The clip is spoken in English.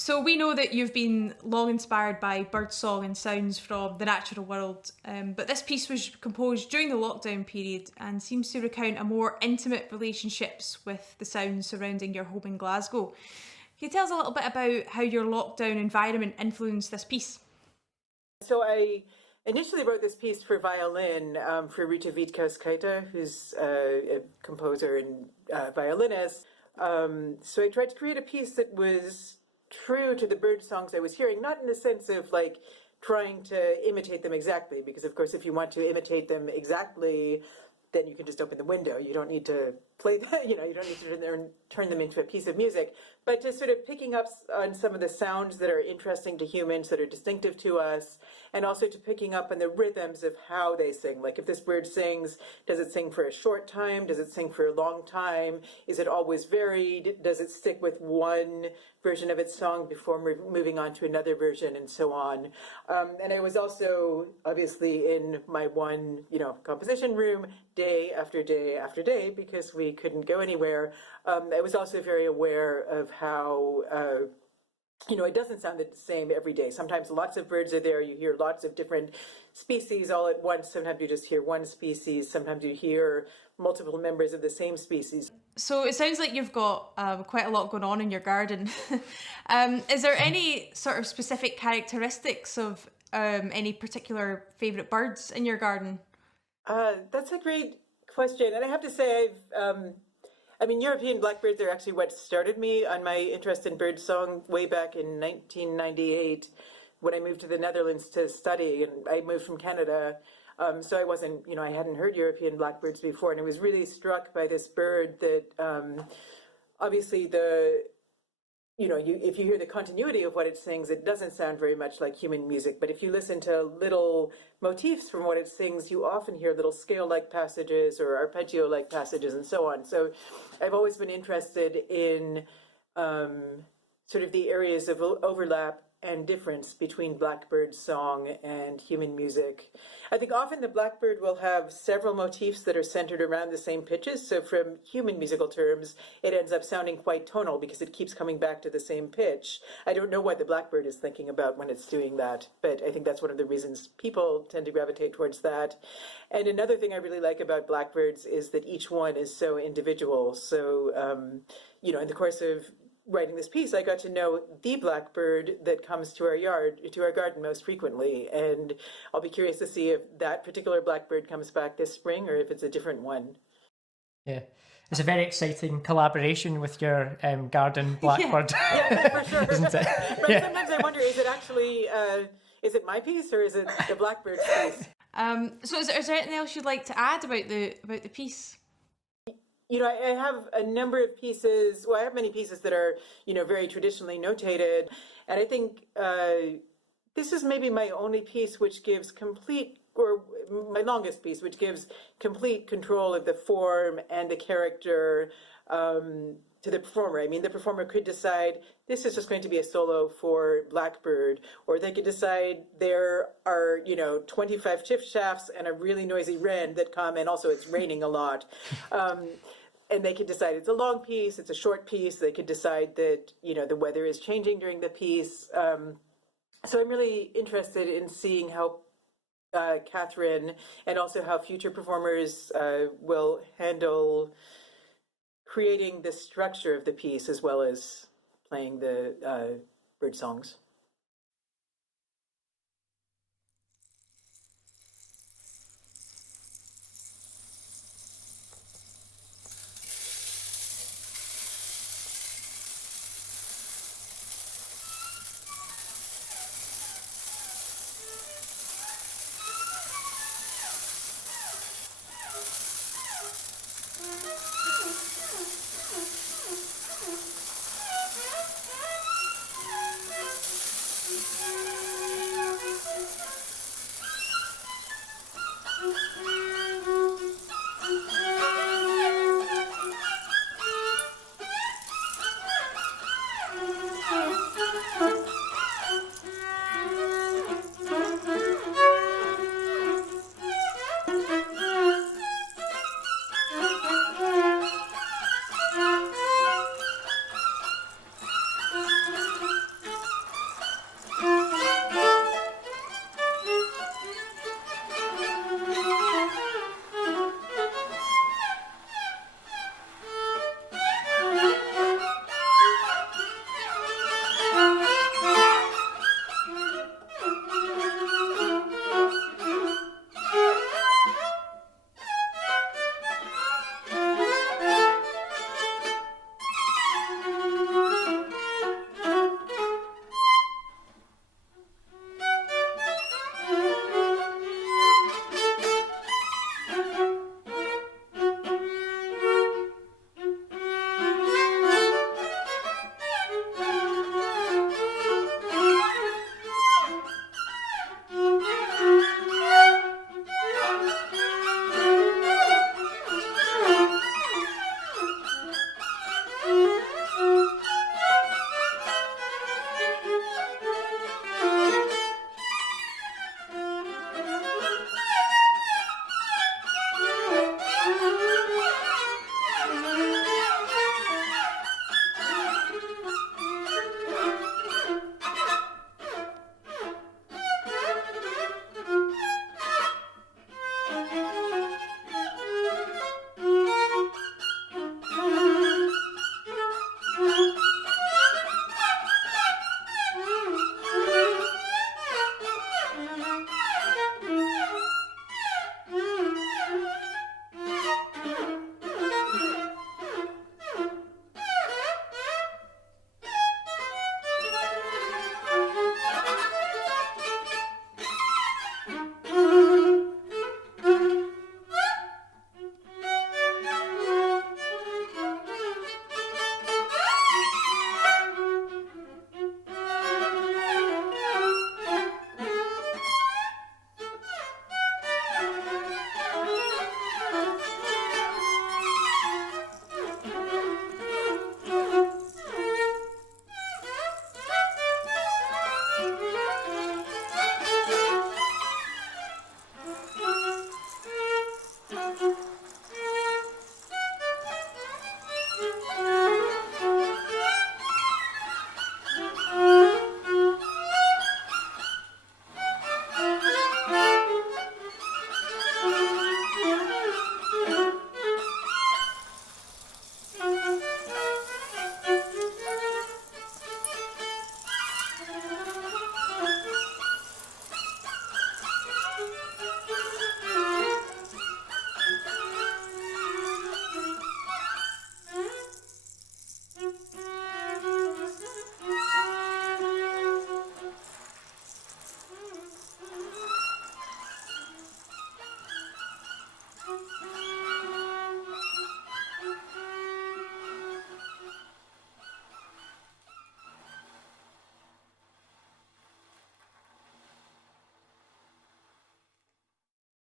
So we know that you've been long inspired by birdsong and sounds from the natural world, but this piece was composed during the lockdown period and seems to recount a more intimate relationships with the sounds surrounding your home in Glasgow. Can you tell us a little bit about how your lockdown environment influenced this piece? So I initially wrote this piece for violin for Ruta Vitkauskaite, who's a composer and violinist. So I tried to create a piece that was true to the bird songs I was hearing, not in the sense of like trying to imitate them exactly, because of course if you want to imitate them exactly, then you can just open the window. You don't need to play that, you don't need to turn them into a piece of music. But just sort of picking up on some of the sounds that are interesting to humans, that are distinctive to us, and also to picking up on the rhythms of how they sing. Like if this bird sings, does it sing for a short time? Does it sing for a long time? Is it always varied? Does it stick with one version of its song before moving on to another version, and so on? And I was also obviously in my one, composition room day after day after day because we couldn't go anywhere. I was also very aware of how it doesn't sound the same every day. Sometimes lots of birds are there. You hear lots of different species all at once. Sometimes you just hear one species. Sometimes you hear multiple members of the same species. So it sounds like you've got quite a lot going on in your garden. Is there any sort of specific characteristics of any particular favourite birds in your garden? That's a great question. And I have to say, European blackbirds are actually what started me on my interest in birdsong way back in 1998 when I moved to the Netherlands to study, and I moved from Canada. So I wasn't, I hadn't heard European blackbirds before, and I was really struck by this bird that obviously if you hear the continuity of what it sings, it doesn't sound very much like human music. But if you listen to little motifs from what it sings, you often hear little scale-like passages or arpeggio-like passages and so on. So I've always been interested in sort of the areas of overlap and difference between blackbird song and human music. I think often the blackbird will have several motifs that are centered around the same pitches. So from human musical terms, it ends up sounding quite tonal because it keeps coming back to the same pitch. I don't know what the blackbird is thinking about when it's doing that, but I think that's one of the reasons people tend to gravitate towards that. And another thing I really like about blackbirds is that each one is so individual. So, in the course of writing this piece, I got to know the blackbird that comes to our garden most frequently. And I'll be curious to see if that particular blackbird comes back this spring or if it's a different one. Yeah. It's a very exciting collaboration with your garden blackbird. Yeah, for sure. Isn't it? But Yeah. sometimes I wonder, is it actually, is it my piece or is it the blackbird's piece? So is there anything else you'd like to add about the piece? I have a number of pieces. Well, I have many pieces that are, very traditionally notated. And I think this is maybe my only piece which gives or my longest piece, which gives complete control of the form and the character to the performer. I mean, the performer could decide this is just going to be a solo for blackbird, or they could decide there are, 25 chiff shafts and a really noisy wren that come, and also it's raining a lot. And they could decide it's a long piece, it's a short piece. They could decide that, the weather is changing during the piece. So I'm really interested in seeing how Katherine and also how future performers will handle creating the structure of the piece as well as playing the bird songs.